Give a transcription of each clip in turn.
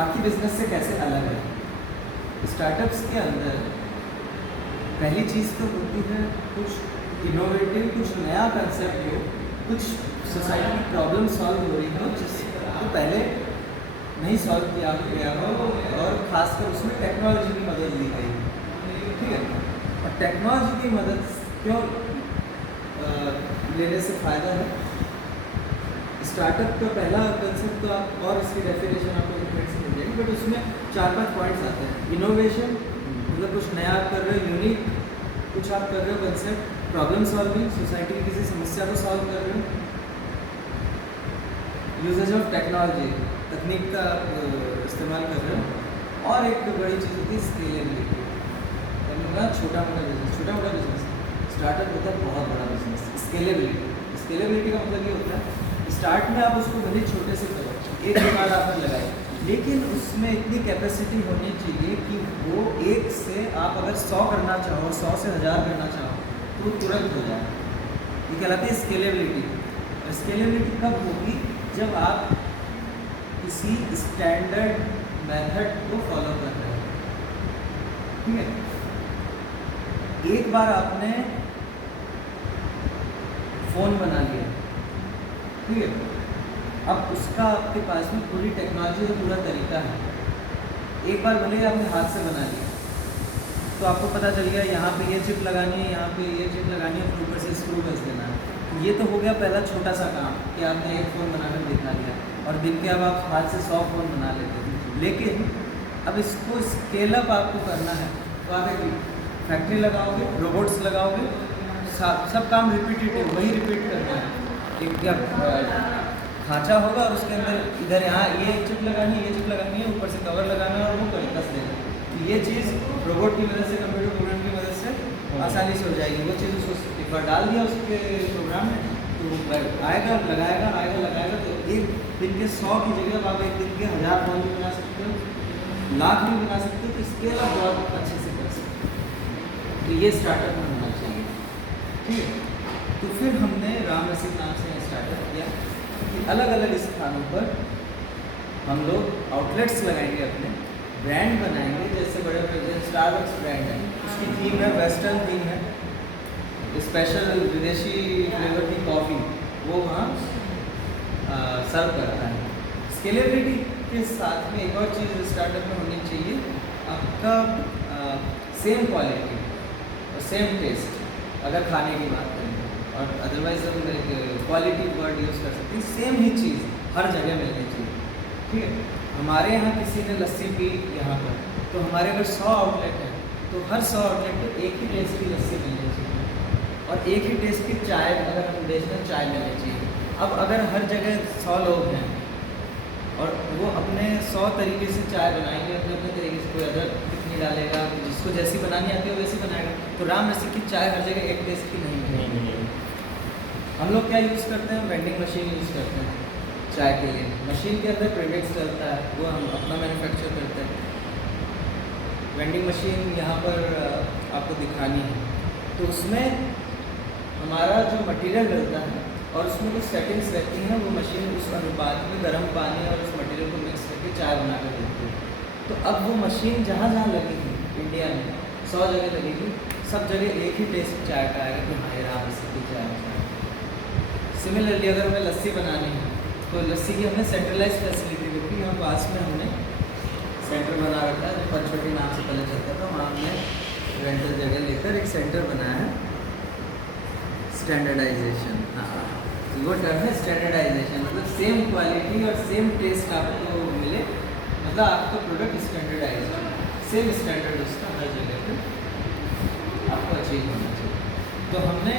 बाकी बिजनेस से कैसे अलग है। स्टार्टअप्स के अंदर पहली चीज़ तो होती है कुछ इनोवेटिव, कुछ नया कंसेप्ट हो, कुछ सोसाइटी की प्रॉब्लम सॉल्व हो रही हो जिसको पहले नहीं सॉल्व किया गया हो, और ख़ासकर उसमें टेक्नोलॉजी की मदद ली गई। ठीक है, और टेक्नोलॉजी की मदद क्यों लेने से फ़ायदा है। स्टार्टअप का पहला कंसेप्ट तो आप और इसकी डेफिनेशन आपको इंटरनेट से मिल जाएगी, बट उसमें 4-5 पॉइंट्स आते हैं। इनोवेशन मतलब कुछ नया आप कर रहे हो, यूनिक कुछ आप कर रहे हो कंसेप्ट, प्रॉब्लम सॉल्विंग, सोसाइटी की किसी समस्या को सॉल्व कर रहे हो, यूजेज ऑफ टेक्नोलॉजी, तकनीक का इस्तेमाल कर रहे हो, और एक बड़ी चीज़ होती है स्केलेबिलिटी। छोटा मोटा बिजनेस, स्टार्टअप होता है बहुत बड़ा बिजनेस। स्केलेबिलिटी का मतलब ये होता है स्टार्ट में आप उसको भले छोटे से करो, एक दुकान आपने लगाई, लेकिन उसमें इतनी कैपेसिटी होनी चाहिए कि वो एक से आप अगर 100 करना चाहो, 100 से 1000 करना चाहो तो वो तुरंत हो जाए। ये कहलाती है स्केलेबिलिटी। स्केलेबिलिटी कब होगी? जब आप किसी स्टैंडर्ड मेथड को फॉलो कर रहे हो। ठीक है, एक बार आपने फ़ोन बना लिया, ठीक है, अब उसका आपके पास में पूरी टेक्नोलॉजी का पूरा तरीका है। एक बार भले आपने हाथ से बना लिया तो आपको पता चल गया यहाँ पे ये चिप लगानी है, यहाँ पे ये चिप लगानी है, फिर ऊपर से स्क्रू कस देना है। ये तो हो गया पहला छोटा सा काम कि आपने एक फ़ोन बनाकर दिखा दिया, और दिन के अब आप हाथ से 100 फ़ोन बना लेते थे। लेकिन अब इसको स्केल अप आपको करना है तो आप एक फैक्ट्री लगाओगे, रोबोट्स लगाओगे, सब काम रिपीटेटिव वही रिपीट करना है। एक क्या खांचा होगा और उसके अंदर इधर यहाँ ये चिप लगानी है, ये चिप लगानी है, ऊपर से कवर लगाना है, और वो कस देना। तो ये चीज़ रोबोट की मदद से, कंप्यूटर प्रोग्राम की मदद से आसानी से हो जाएगी। वो चीज़ उसको एक बार डाल दिया उसके प्रोग्राम में तो आएगा, लगाएगा, तो एक दिन के 100 की जगह आप एक दिन के 1000 फ़ोन भी बना सकते हो, लाख भी बना सकते हो। तो स्केल आप बहुत अच्छे से कर सकते हो। तो ये स्टार्टअप में होना चाहिए। ठीक है, तो फिर हमने राम रसिक नाम से स्टार्टअप किया कि अलग अलग स्थानों पर हम लोग आउटलेट्स लगाएंगे, अपने ब्रांड बनाएंगे। जैसे बड़े बड़े स्टारबक्स ब्रांड है, उसकी थीम है वेस्टर्न थीम है, स्पेशल विदेशी फ्लेवर की कॉफ़ी वो वहाँ सर्व करता है। स्केलेबिलिटी के साथ में एक और चीज़ स्टार्टअप में होनी चाहिए, आपका सेम क्वालिटी और सेम टेस्ट, अगर खाने की बात करें, और अदरवाइज हम क्वालिटी वर्ड यूज़ कर सकते हैं। सेम ही चीज़ हर जगह मिलनी चाहिए। ठीक है, हमारे यहाँ किसी ने लस्सी पी यहाँ पर, तो हमारे अगर 100 आउटलेट है तो हर 100 आउटलेट पर एक ही टेस्ट की लस्सी मिलनी चाहिए, और एक ही टेस्ट की चाय, अगर हम बेच रहे हैं चाय मिलनी चाहिए। अब अगर हर जगह 100 लोग हैं और वो अपने 100 तरीके से चाय बनाएंगे, अपने अपने तरीके से, कोई अदरक कितनी डालेगा, जिसको जैसी बनानी आती है वैसी बनाएगा, तो राम रसिक की चाय हर जगह एक टेस्ट की नहीं मिलेगी। हम लोग क्या यूज़ करते हैं? वेंडिंग मशीन यूज़ करते हैं चाय के लिए। मशीन के अंदर प्रीमिक्स डलता है, वो हम अपना मैन्युफैक्चर करते हैं। वेंडिंग मशीन यहाँ पर आपको दिखानी है, तो उसमें हमारा जो मटेरियल डलता है और उसमें कुछ सेटिंग्स रहती हैं, वो मशीन उस अनुपात में गर्म पानी और उस मटेरियल को मिक्स करके चाय बना कर देती है। तो अब वो मशीन जहाँ जहाँ लगेगी इंडिया में 100 जगह लगेगी, सब जगह एक ही टेस्ट चाय का आएगा कि हाँ ये राम रसिक की चाय है। सिमिलरली अगर हमें लस्सी बनानी है तो लस्सी की हमने सेंट्रलाइज फैसिलिटी रखी, यहाँ पास में हमने सेंटर बना रखा है, जो पंचवटी नाम से पहले चलता था, वहाँ हमने रेंटल जगह लेकर एक सेंटर बनाया है। स्टैंडर्डाइजेशन, हाँ वो टर्म है स्टैंडर्डाइजेशन, मतलब सेम क्वालिटी और सेम टेस्ट आपको मिले, मतलब आपका प्रोडक्ट स्टैंडर्डाइज हो, सेम स्टैंडर्ड उसका हर जगह पे आपको अचीव होना चाहिए। तो हमने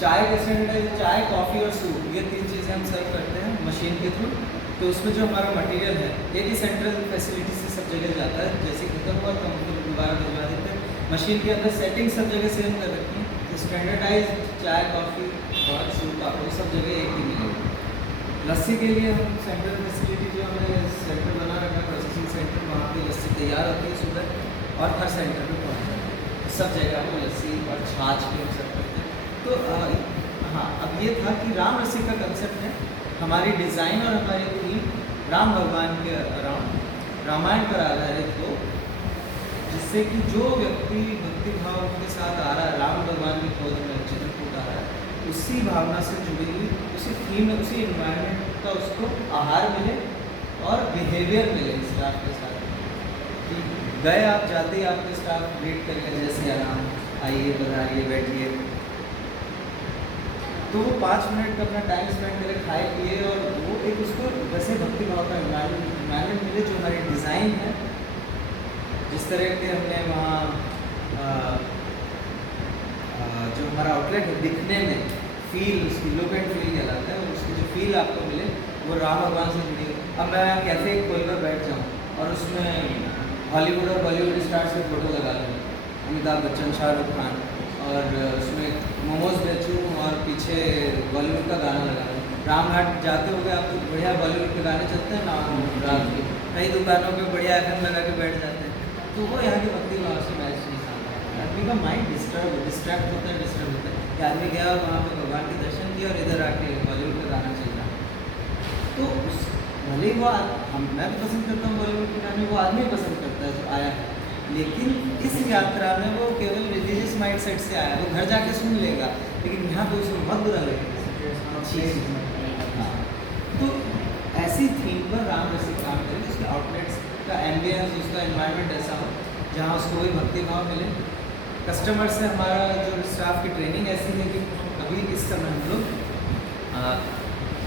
चाय के स्टैंडर्डाइज, चाय, कॉफ़ी और सूप, ये 3 चीज़ें हम सर्व करते हैं मशीन के थ्रू। तो उसमें जो हमारा मटेरियल है एक ही सेंट्रल फैसिलिटी से सब जगह जाता है, जैसे खत्म हुआ तो हम तो दोबारा भिजवा देते हैं। मशीन के अंदर सेटिंग सब जगह सेम कर रखी है, तो स्टैंडर्डाइज चाय, कॉफ़ी और सूप आपको सब जगह एक ही मिलेगी। लस्सी के लिए हम सेंट्रल फैसिलिटी जो हमने सेंटर बना रखा है, प्रोसेसिंग सेंटर, वहाँ पर लस्सी तैयार होती है सुबह और हर सेंटर पर पहुँच जाती है। सब जगह आपको लस्सी और छाछ भी हम सर्व करते हैं। तो हाँ, अब ये था कि राम रसिक का कंसेप्ट है, हमारी डिज़ाइन और हमारी थीम राम भगवान के अराउंड रामायण पर आधारित हो, जिससे कि जो व्यक्ति भक्ति भाव के साथ आ रहा है, राम भगवान की खोज में चित्रकूट आ रहा है, उसी भावना से जुड़ी हुई, उसी थीम में, उसी इन्वायरमेंट का उसको आहार मिले और बिहेवियर मिले स्टाफ के साथ। कि गए आप, जाते ही आपके स्टाफ वेट करेगा, जैसे आराम, आइए पधारिए बैठिए, तो वो 5 मिनट का अपना टाइम स्पेंड करे, खाए पिए, और वो एक उसको वैसे भक्ति भाव का इन्वायरमेंट मिले जो हमारी डिज़ाइन है, जिस तरह के हमने वहाँ जो हमारा आउटलेट है दिखने में फील, उसकी लुक एंड फील कहलाता है, और उसकी जो फील आपको मिले वो राम भगवान से जुड़ी हो। अब मैं कैफ़े खोल कर बैठ जाऊँ और उसमें हॉलीवुड और बॉलीवुड स्टार्स के फ़ोटो लगा लूँ, अमिताभ बच्चन, शाहरुख खान, और उसमें मोमोज बेचूँ और पीछे बॉलीवुड का गाना लगा लूँ। रामघाट जाते हुए आप तो बढ़िया बॉलीवुड के गाने चलते हैं ना रात के, कई दुकानों पे बढ़िया FM लगा के बैठ जाते हैं, तो वो यहाँ की भक्ति भाव से मैच नहीं खाता है। आदमी का माइंड डिस्ट्रैक्ट होता है कि आदमी गया वहाँ पे भगवान के दर्शन किए और इधर आके बॉलीवुड का गाना चल रहा है, तो उस भले ही वो मैं भी पसंद करता हूँ बॉलीवुड के गाने, वो आदमी पसंद करता है जो आया है, लेकिन इस यात्रा में वो केवल रिलीजियस माइंड सेट से आया, वो घर जाके सुन लेगा, लेकिन यहाँ पे उसको बहुत बुरा लगेगा। हाँ, तो ऐसी थीम पर राम रसिक काम करें, उसके आउटलेट्स का एम्बियंस, उसका एनवायरनमेंट ऐसा हो जहाँ उसको वही भक्ति भाव मिले। कस्टमर से हमारा जो स्टाफ की ट्रेनिंग ऐसी है कि अभी इस समय हम लोग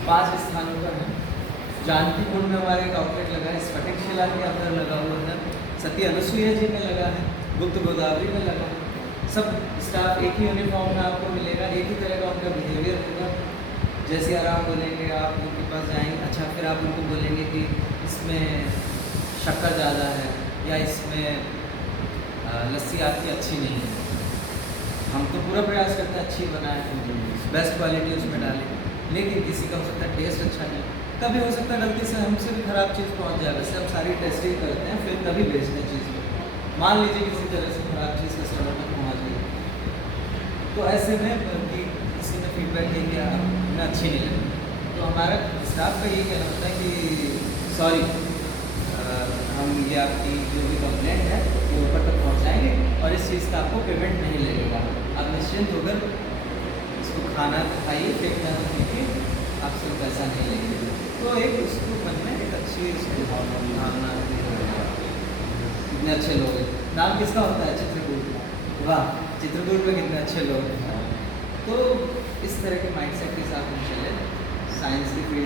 5 स्थानों पर हैं। जानकीपुर में हमारे एक आउटलेट लगा है, स्फटिक शिला के अंदर लगा हुआ है, सती अनुसुईया जी में लगा है, गुप्त गोदावरी में लगा है। सब स्टाफ एक ही यूनिफॉर्म में आपको मिलेगा, एक ही तरह का उनका बिहेवियर होगा। जैसे आराम बोलेंगे आप उनके पास जाएंगे, अच्छा फिर आप उनको बोलेंगे कि इसमें शक्कर ज़्यादा है या इसमें लस्सी आपकी अच्छी नहीं है। हम तो पूरा प्रयास करते हैं अच्छी बनाए, बेस्ट क्वालिटी उसमें डालें, लेकिन किसी का हो सकता है टेस्ट अच्छा नहीं, कभी हो सकता है गलती से हमसे भी ख़राब चीज़ पहुंच जाए। वैसे हम सारी टेस्टिंग करते हैं फिर तभी बेचते हैं चीज़ को। मान लीजिए किसी तरह से ख़राब चीज़ कस्टमर तक पहुँच गई, तो ऐसे में कि किसी ने फीडबैक दिया कि हमें अच्छी नहीं लगी, तो हमारा स्टाफ का ये कहना होता है कि सॉरी, हम ये आपकी जो भी कंप्लेंट है वो ऊपर तक पहुँचाएँगे और इस चीज़ का आपको पेमेंट नहीं लगेगा, आप निश्चिंत होकर इसको खाना खाइए, फेंकना तो फेंकिए, आपसे पैसा नहीं लगेगा। तो एक उसको मन में एक अच्छी भावना, कितने अच्छे लोग हैं। नाम किसका होता है? चित्रकूट। वाह, चित्रकूट में कितने अच्छे लोग हैं। तो इस तरह के माइंडसेट के साथ हम चले, साइंस की फील्ड